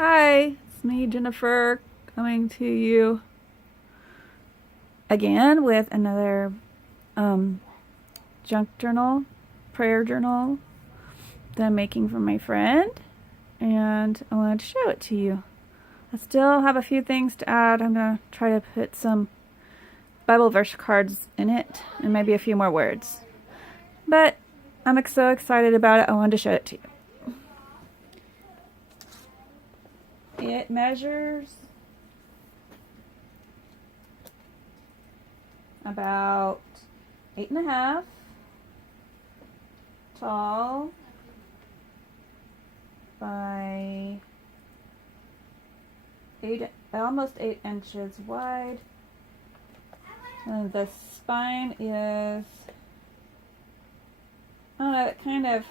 Hi, it's me, Jennifer, coming to you again with another junk journal, prayer journal that I'm making for my friend, and I wanted to show it to you. I still have a few things to add. I'm going to try to put some Bible verse cards in it and maybe a few more words. But I'm so excited about it, I wanted to show it to you. It measures about 8.5 tall by almost 8 inches wide. And the spine is, I don't know, it kind of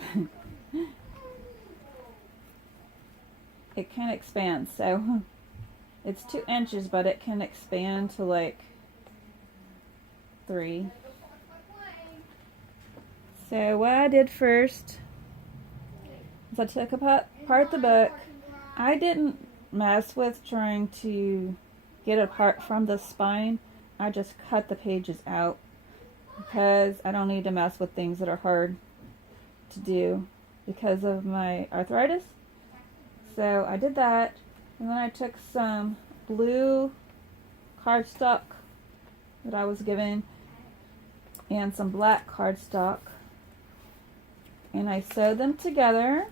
expands. So it's 2 inches, but it can expand to like 3. So what I did first is I took apart the book. I didn't mess with trying to get it apart from the spine. I just cut the pages out because I don't need to mess with things that are hard to do because of my arthritis. So I did that, and then I took some blue cardstock that I was given and some black cardstock, and I sewed them together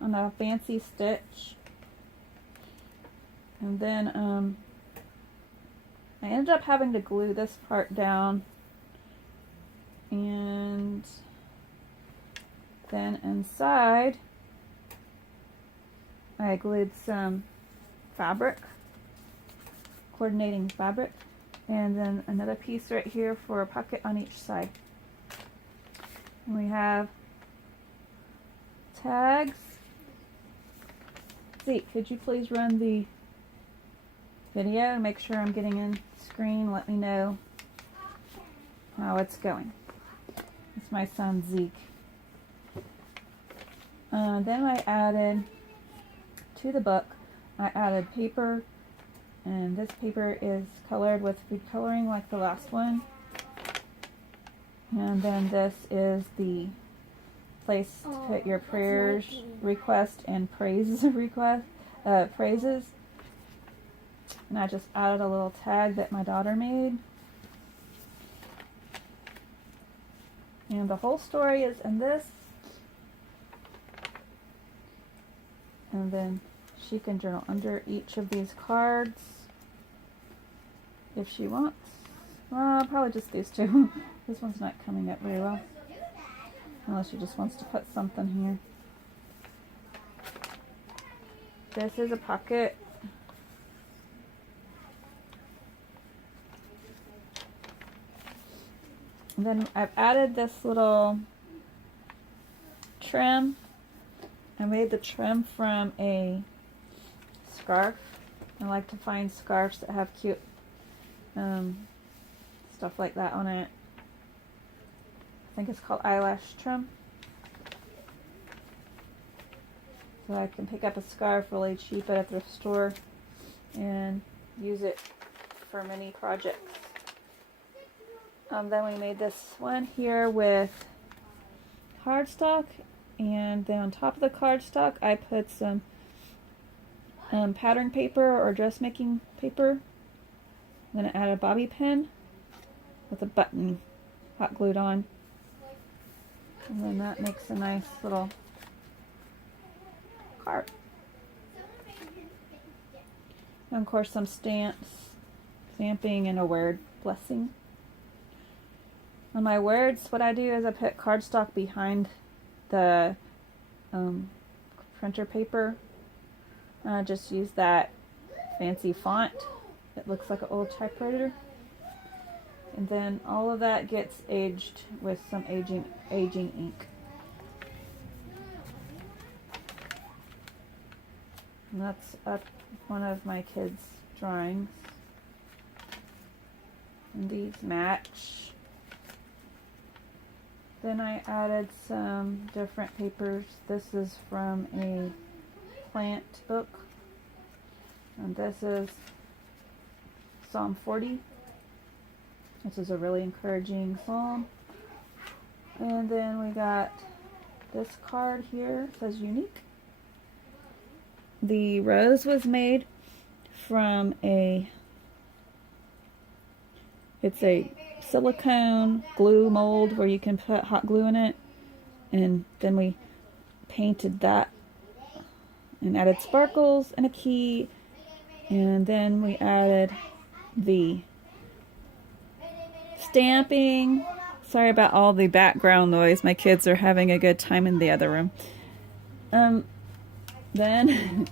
on a fancy stitch. And then I ended up having to glue this part down, and then inside I glued some fabric, coordinating fabric, and then another piece right here for a pocket on each side. And we have tags. Zeke, could you please run the video and make sure I'm getting in screen? Let me know how it's going. It's my son Zeke. Then I added to the book, I added paper, and this paper is colored with food coloring like the last one. And then this is the place to put your prayers, request, and praises. And I just added a little tag that my daughter made. And the whole story is in this. And then she can journal under each of these cards if she wants. Well, probably just these two. This one's not coming up very well. Unless she just wants to put something here. This is a pocket. And then I've added this little trim. I made the trim from a scarf. I like to find scarves that have cute stuff like that on it. I think it's called eyelash trim. So I can pick up a scarf really cheap at a thrift store and use it for many projects. Then we made this one here with cardstock, and then on top of the cardstock I put some pattern paper or dressmaking paper. Then I added a bobby pin with a button hot glued on. And then that makes a nice little card. And of course some stamping, and a word blessing. On my words, what I do is I put cardstock behind the printer paper. And I just use that fancy font. It looks like an old typewriter. And then all of that gets aged with some aging ink. And that's one of my kids' drawings. And these match. Then I added some different papers. This is from a plant book. And this is Psalm 40. This is a really encouraging psalm. And then we got this card here. It says unique. The rose was made from it's a silicone glue mold where you can put hot glue in it. And then we painted that and added sparkles and a key. And then we added the stamping. Sorry about all the background noise. My kids are having a good time in the other room. Then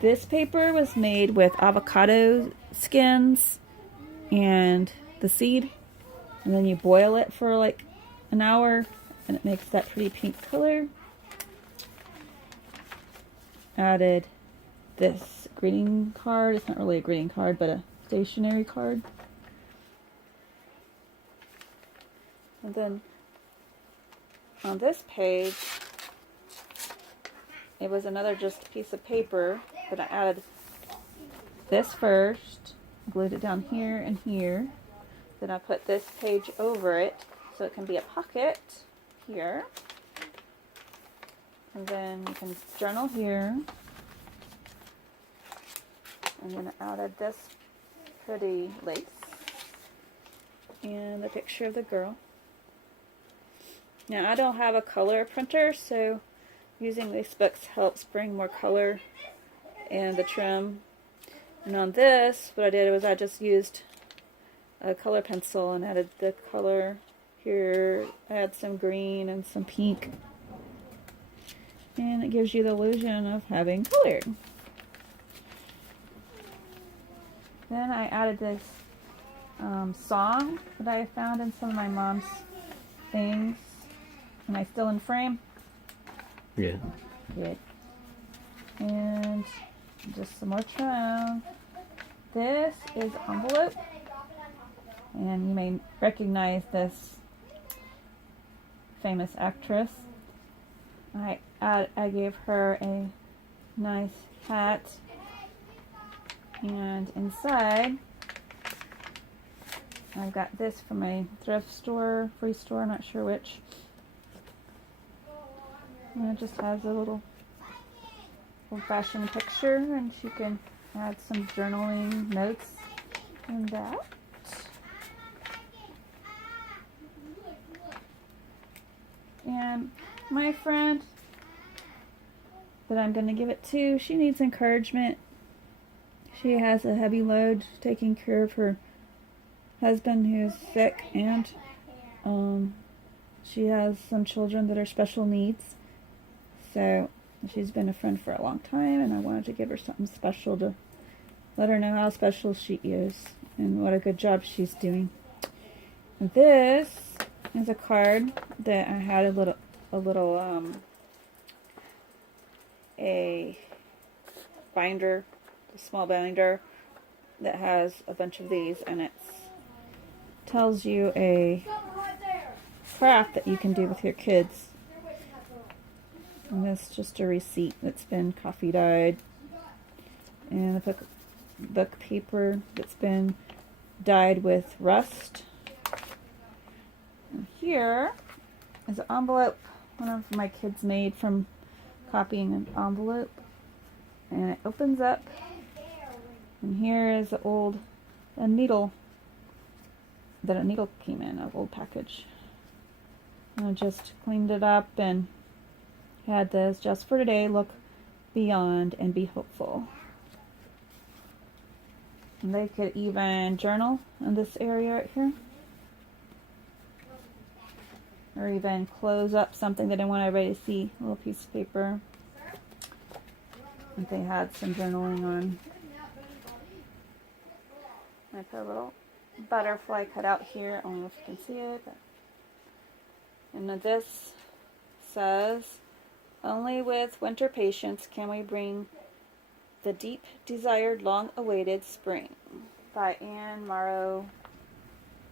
this paper was made with avocado skins and the seed. And then you boil it for like an hour and it makes that pretty pink color. Added this greeting card. It's not really a greeting card, but a stationery card. And then on this page, it was another just piece of paper, but I added this first, glued it down here and here. Then I put this page over it so it can be a pocket here. And then you can journal here. And then I added this pretty lace and the picture of the girl. Now I don't have a color printer, so using these books helps bring more color in the trim. And on this, what I did was I just used a color pencil and added the color here. I had some green and some pink. And it gives you the illusion of having color. Then I added this song that I found in some of my mom's things. Am I still in frame? Yeah. Good. And just some more trim. This is envelope. And you may recognize this famous actress. I gave her a nice hat. And inside, I've got this from a thrift store, free store, not sure which. And it just has a little old-fashioned picture, and she can add some journaling notes in that. And my friend that I'm going to give it to, she needs encouragement. She has a heavy load taking care of her husband who's sick, and she has some children that are special needs. So she's been a friend for a long time, and I wanted to give her something special to let her know how special she is and what a good job she's doing. This is a card that I had a binder, a small binder that has a bunch of these, and it tells you a craft that you can do with your kids. And that's just a receipt that's been coffee dyed, and a book paper that's been dyed with rust. And here is an envelope one of my kids made from copying an envelope, and it opens up, and here is a needle that a needle came in, an old package. And I just cleaned it up and had this just for today, look beyond and be hopeful. And they could even journal in this area right here, or even close up something that I want everybody to see, a little piece of paper that they had some journaling on. I put a little butterfly cut out here. I don't know if you can see it, but and then this says, "Only with winter patience can we bring the deep desired long-awaited spring," by Anne Morrow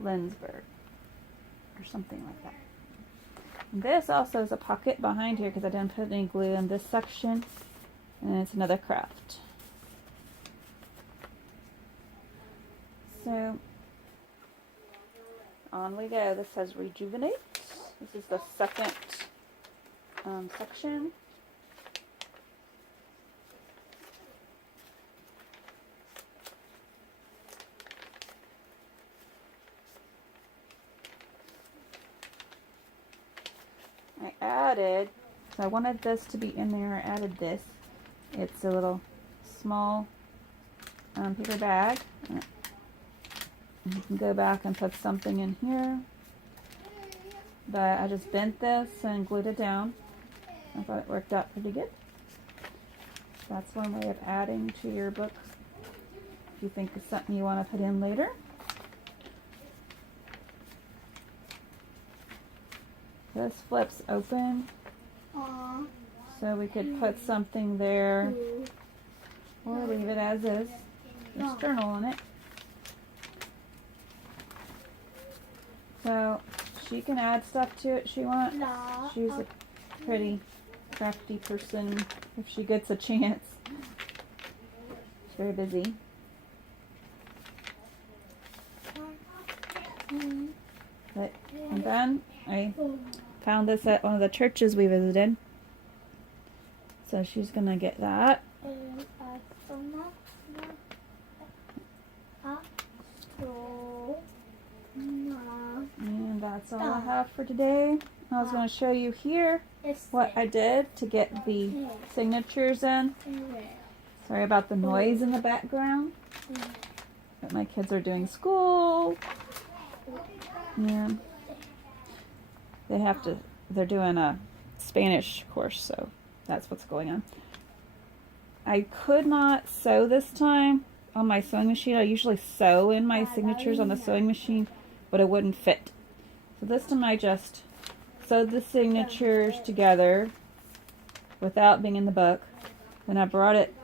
Lindsberg, or something like that. And this also is a pocket behind here because I didn't put any glue in this section. And it's another craft. So on we go. This says rejuvenate. This is the second section. I added, so I wanted this to be in there, I added this. It's a little small paper bag. You can go back and put something in here. But I just bent this and glued it down. I thought it worked out pretty good. That's one way of adding to your book if you think it's something you want to put in later. This flips open. Aww. So we could put something there or leave it as is. There's a journal in it. So she can add stuff to it she wants. She's a pretty crafty person if she gets a chance. She's very busy. But I'm done. I found this at one of the churches we visited. So she's gonna get that. And that's all I have for today. I was gonna show you here what I did to get the signatures in. Sorry about the noise in the background. But my kids are doing school. And they're doing a Spanish course, so that's what's going on. I could not sew this time on my sewing machine. I usually sew in my signatures on the sewing machine, but it wouldn't fit. So this time I just sewed the signatures together without being in the book. Then I brought it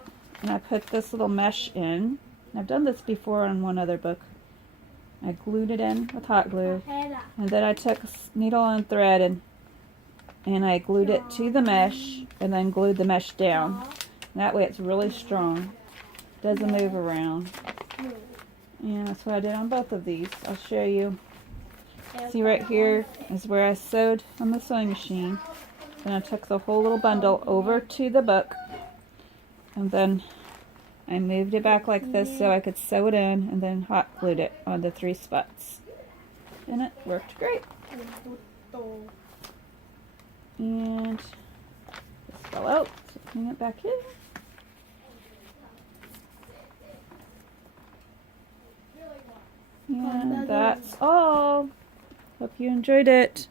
and I put this little mesh in. I've done this before on one other book. I glued it in with hot glue, and then I took needle and thread and I glued it to the mesh and then glued the mesh down. That way it's really strong. Doesn't move around. And that's what I did on both of these. I'll show you. See, right here is where I sewed on the sewing machine. Then I took the whole little bundle over to the book, and then I moved it back like this so I could sew it in, and then hot glued it on the 3 spots. And it worked great. And this fell out, so putting it back in. And that's all. Hope you enjoyed it.